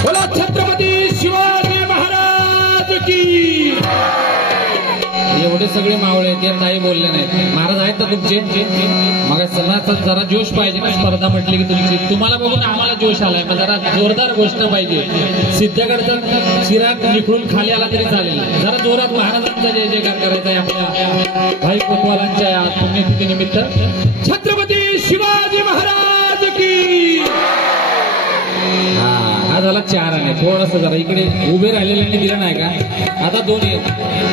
बोला छत्रपती शिवाजी महाराज की। एवढे सगळे मावळे ते ताई बोलले नाहीत। महाराज आहेत ना तुमचे? मग सणाचा जरा जोश पाहिजे ना। स्पर्धा म्हटली की तुमची, तुम्हाला बघून आम्हाला जोश आलाय, मग जरा जोरदार गोष्ट पाहिजे। सिद्धगडचा चिराग निखळून खाली आला तरी चालेल, जरा जोरात महाराजांचा जय जयकार करायचा आहे आपल्या भाई कोतवालांच्या पुण्यतिथी निमित्त। छत्रपती शिवाजी महाराज की। हा झाला 4 आणि थोडस जरा इकडे उभे राहिलेल्यांनी दिलं नाही का? आता 2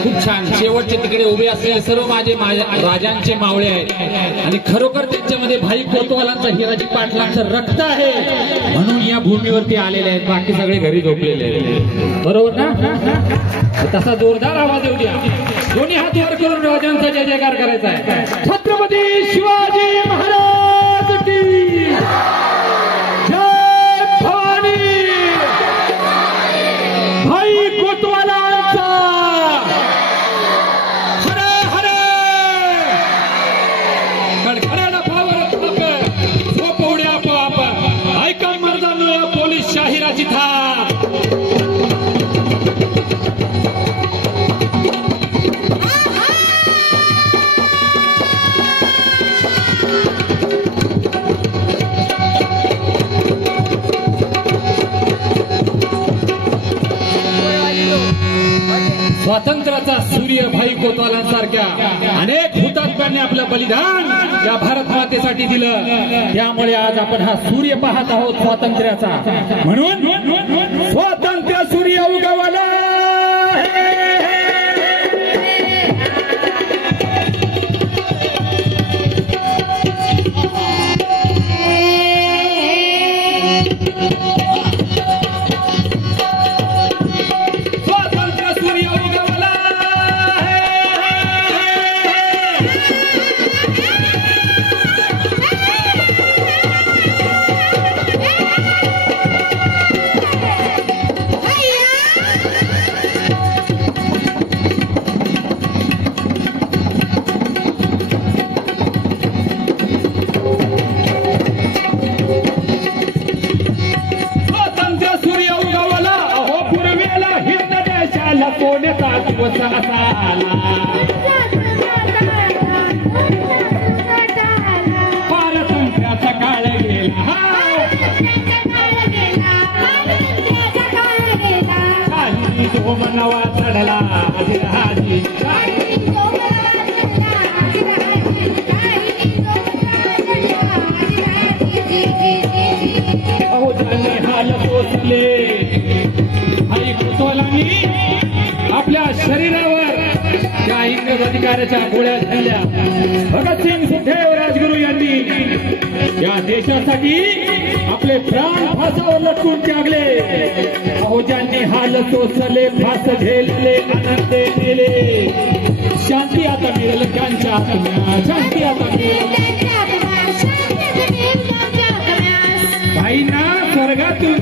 खूप छान। शेवटचे तिकडे उभे असलेले सर्व माझे राजांचे मावळे आहेत आणि खरोखर त्यांच्यामध्ये भाई कोतवालांचा हिराजी पाटलांचं रक्त आहे म्हणून या भूमीवरती आलेले आहेत। बाकी सगळे घरी झोपलेले आहेत, बरोबर ना? तसा जोरदार आवाज येऊ द्या, दोन्ही हात वर करून राजांचा जय जयकार करायचा आहे। छत्रपती शिवाजी महाराज की। भाई कोतवालांचा हरे हरे। खडखड्याला फावर झोपवड्या पाप ऐका मर्दानो या पोलीस शाहिराची थाप। स्वातंत्र्याचा सूर्य भाई कोतवालांसारख्या अनेक हुतात्म्यांनी आपलं बलिदान या भारत मातेसाठी दिलं, त्यामुळे आज आपण हा सूर्य पाहत आहोत स्वातंत्र्याचा। म्हणून स्वातंत्र्य सूर्य उगवला कोणता दिवस असाला पारतंत्र्याचा काळ गेला काही तो मनवा चढला हाजी अहो त्याने हाल पोचले भाई कोतवालांनी आपल्या शरीरावर त्या इंग्रज अधिकाऱ्याच्या गोळ्या झाल्या। भगतसिंग सुखदेव राजगुरू यांनी या देशासाठी आपले प्राण फासावर लटकून त्यागले। अहो ज्यांनी हाल सोसले फास झेलले आनंद दिले शांती आता मिळेल त्यांच्या आत्म्यास शांती आता मिळेल भाईंना स्वर्गातून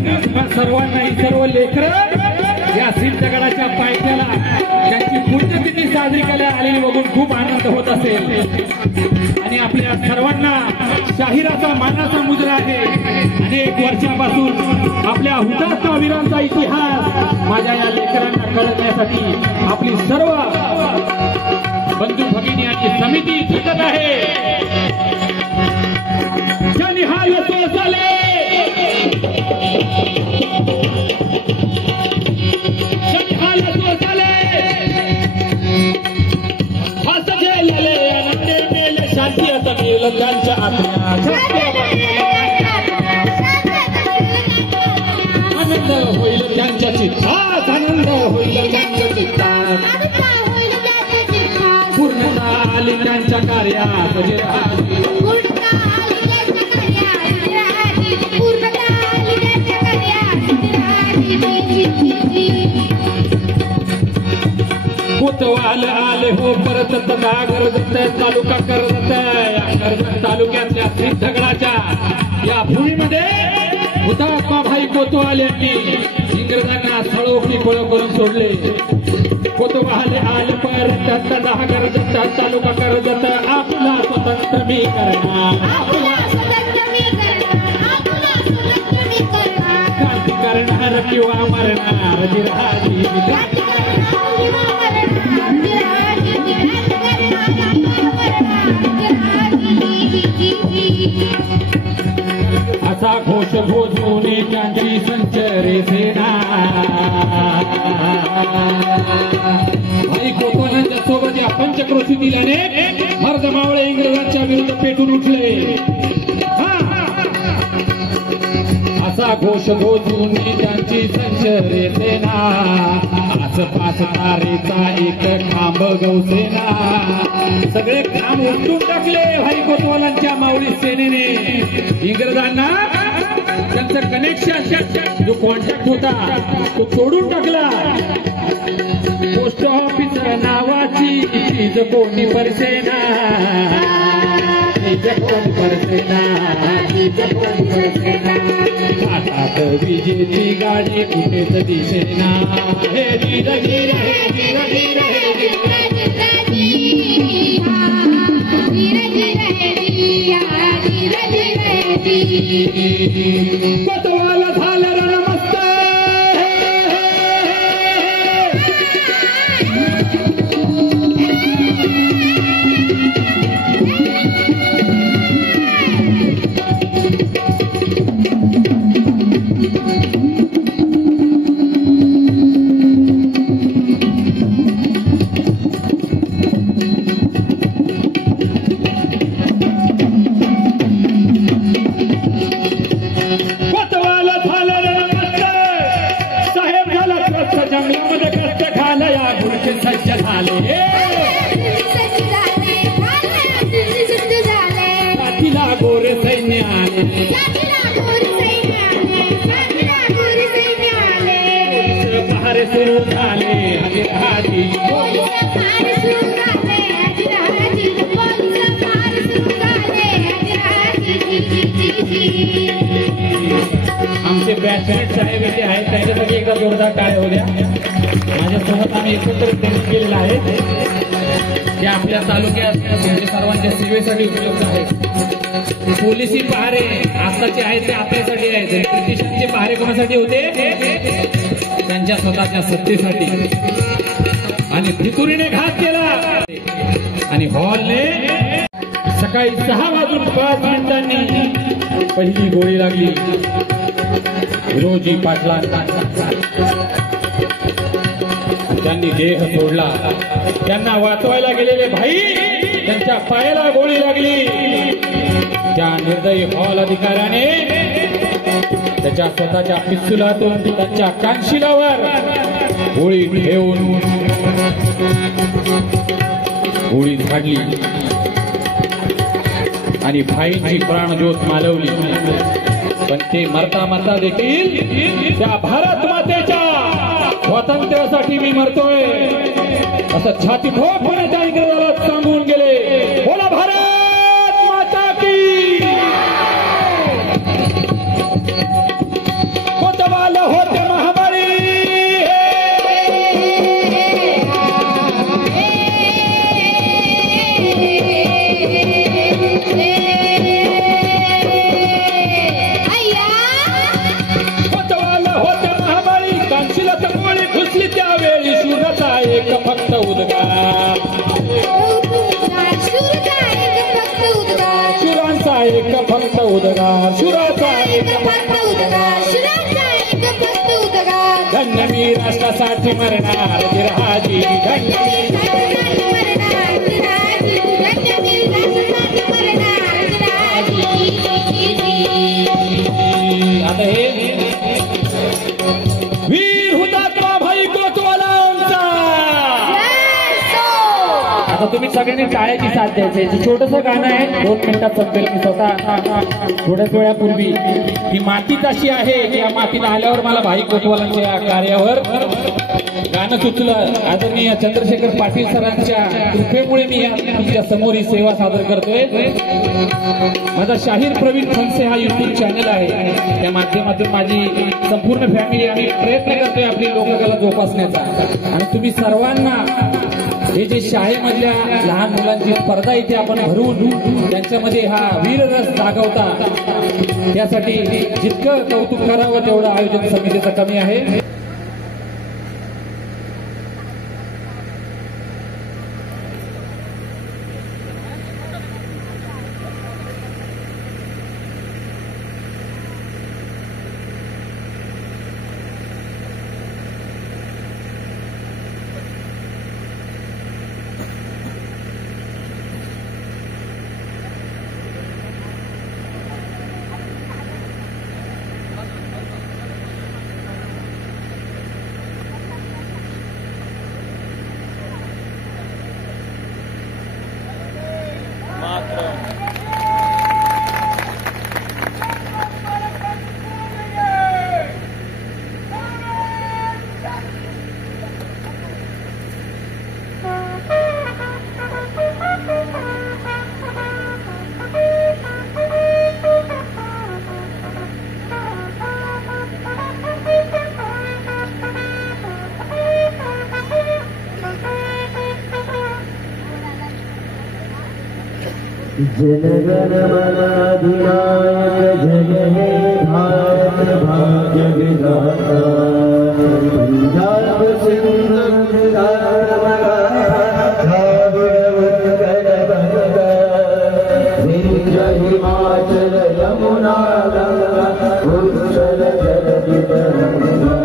सर्वांना सर्व लेकरं या सिद्धगडाच्या पायथ्याला त्यांची पुण्यतिथी साजरी करायला आलेली बघून खूप आनंद होत असेल आणि आपल्या सर्वांना शाहिराचा मानाचा मुजरा आहे। अनेक वर्षांपासून आपल्या हुतात्मा वीरांचा इतिहास माझ्या या लेकरांना कळवण्यासाठी आपली सर्व बंधू भगिनी आणि समिती झटत आहे। ज्यांनी हा यशो झाले शांती आता मिळेल त्यांच्या आत्म्यास आनंद होईल त्यांच्या चित्तात आनंद होईल त्यांच्या चित्तात पूर्णता आली त्यांच्या कार्यात पूर्णता आली त्यांच्या कार्यात कोतवाल आले हो परत कर्जत तालुका कर्जत तालुक्यातल्या सिद्धगडाच्या या भूमीमध्ये हुतात्मा भाई कोतवाल यांनी इंग्रजांना सळोखी पळ करून सोडले. कोतवाल आले परत कर्जत तालुका कर्जत आपला स्वतंत्र मी करणार, क्रांती करणार किंवा मरणार जिराजी असा घोष घोषवणे त्यांची संचरे सेना. भाई कोतवालांच्या सोबत या पंचक्रोशीतील दिल्याने मर्द मावळे इंग्रजांच्या विरुद्ध पेटून उठले. असा घोष घोषवणे त्यांची संचरे सेना. आसपास तारेचा एक खांब गौसेना. सगळे खांब उलटून टाकले भाई कोतवालांच्या मावळी सेनेने. इंग्रजांना त्यांचं कनेक्शन जो कॉन्टॅक्ट होता तो तोडून टाकला. पोस्ट ऑफिसर नावाची चीज कोणी परसेना, चीज कोणी परसेना, चीज कोणी परसेना. हातात विजेची गाडी कुठेच दिसेना. हे धीर धीर हे धीर धीर हे कोतवाल झालं रणमस्त. जंगलामध्ये कष्ट खाला या गुरुचे सज्ज झाले. पाठीला गोरे सैन्य आले, पहारे सुरू झाले. अधिराजी आमचे बॅचमेट साहेब इथे आहेत, त्यांच्यासाठी एकदा जोरदार टाळ्या होऊ द्या. माझ्यासोबत आम्ही एकत्र ट्रेनिंग केलेलं आहे. ते आपल्या तालुक्यात म्हणजे सर्वांच्या सेवेसाठी उपयुक्त आहे. पोलिसी पहारे आताचे आहेत ते आपल्यासाठी आहेत. ब्रिटिशांचे पहारे कोणासाठी होते? त्यांच्या स्वतःच्या सत्तेसाठी. आणि भितुरीने घात केला आणि हॉलने सकाळी 6:05 पहिली गोळी लागली. विरोजी पाटला त्यांनी देह सोडला. त्यांना वाचवायला गेलेले भाई त्यांच्या पायाला गोळी लागली. त्या निर्दयी हॉल अधिकाऱ्याने त्याच्या स्वतःच्या पिस्तुलातून त्यांच्या कानशिलावर गोळी ठेवून गोळी झाडली आणि भाईची प्राणज्योत मालवली. पण ते मरता मरता देखील त्या भारत मातेच्या स्वातंत्र्यासाठी मी मरतोय असं छाती ठोकपणे त्या इंग्रजाला सांगून गेले. बोला भारत माता की. कोतवाल होते महाबळी. त्यावेळी शूराचा एक फक्त उद्गार, शुरांचा एक फक्त उद्गार, शुराचा एक फक्त उद्गार. धन्य मी राष्ट्रासाठी मरणार विराजी. आता हे वीर हुतात्मा भाई कोतवालांचा आता तुम्ही सगळ्यांनी टाळ्याची साथ द्यायची. छोटस गाणं आहे, 2 मिनिटात संपेल. मी स्वतः थोड्याच वेळापूर्वी ही मातीच अशी आहे की या मातीला आल्यावर मला भाई कोतवालांच्या कार्यावर गाणं सुचलं. आदरणीय चंद्रशेखर पाटील सरांच्या कृपेमुळे मी तुमच्या समोर ही सेवा सादर करतोय. माझा शाहीर प्रवीण खनसे हा युट्यूब चॅनल आहे. त्या माध्यमातून माझी संपूर्ण फॅमिली आम्ही प्रयत्न करतोय आपली लोककला जोपासण्याचा. आणि तुम्ही सर्वांना हे जे शाळेमधल्या लहान मुलांची स्पर्धा इथे आपण भरवून त्यांच्यामध्ये हा वीररस जागवता, त्यासाठी जितकं कौतुक करावं तेवढं आयोजन समितीचं कमी आहे. जनगण मन अधिनायक जय हे भारत भाग्य विधाता पंजाब सिंध गुजरात द्राविड़ उत्कल गंगा विंध्य हिमाचल यमुना गंगा उज्जवल जलधि तरंगा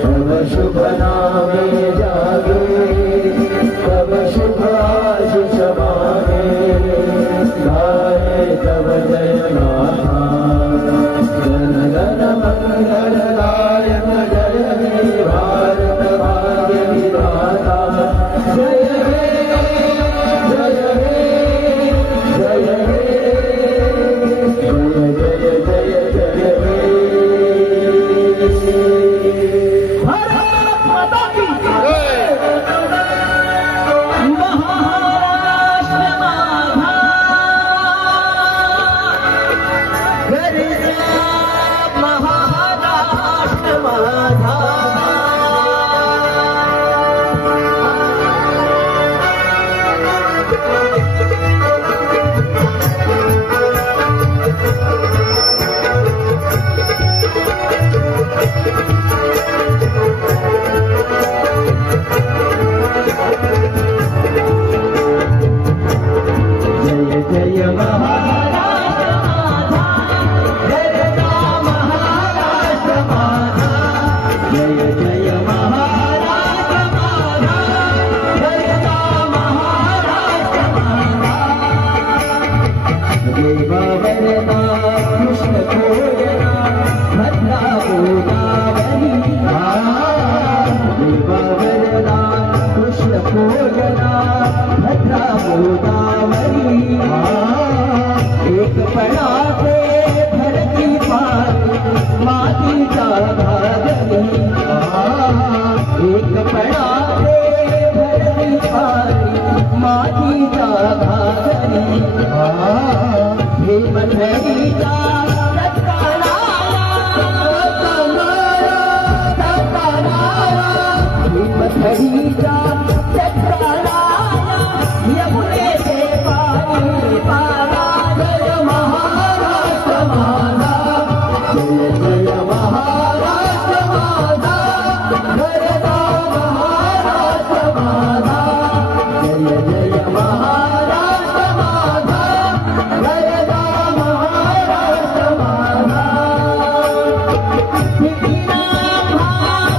तव शुभ नामे जागे तव शुभ आशीष मांगे गाये तव जय नाथा जन गण मंगलदायक जय हे भारत भाग्य विधाता जय हे जय हे जय हे जय जय जय हे भारत माता की जय।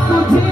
तुझी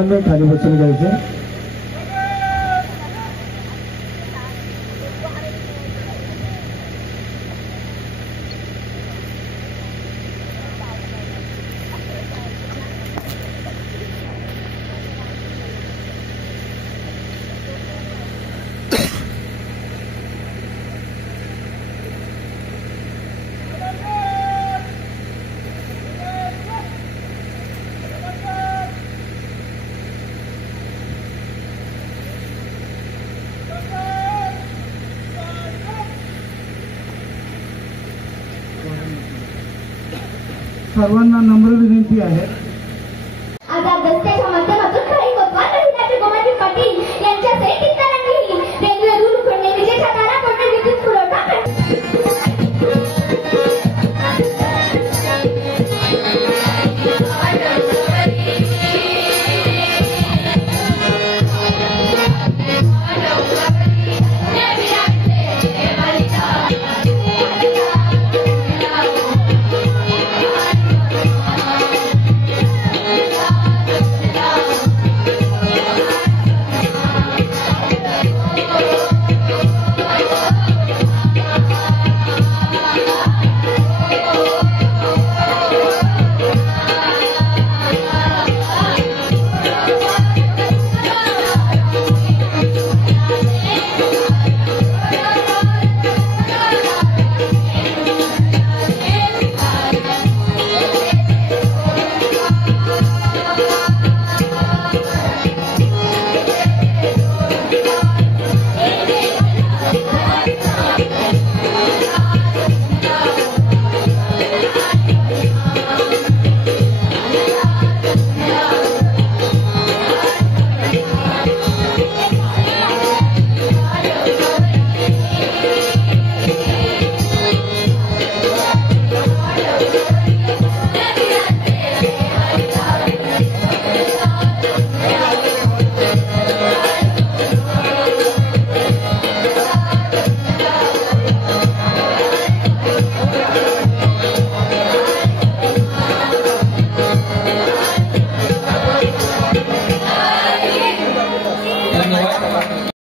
सर्वांनी खाली बसून घ्यायचे. सर्वांना नम्र विनंती आहे